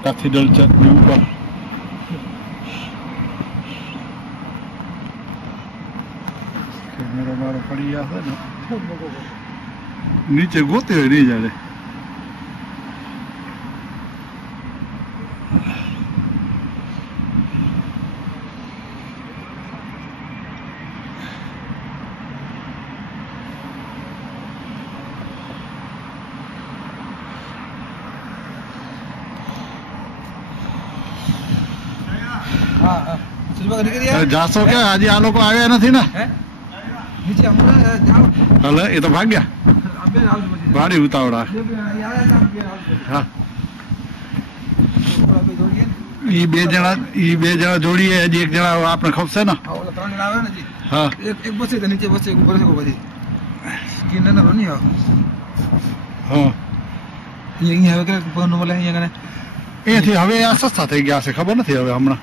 cathedral church ऊपर camera मारो पड़ी गया था ना नीचे गोते हुए नहीं जा रहे जासो क्या आज आ लोग आया नहीं ना हले ये तो भाग गया भारी उतावड़ा हाँ ये बे जना जोड़ी है जी एक जना आपने खपसे ना हाँ एक बस है नीचे बस एक ऊपर से बजी स्किन ना रोनी हो हाँ ये है के फोन वाला है ये कने ए थी हवे आ सस्ता થઈ ગયા છે ખબર નથી હવે હમણાં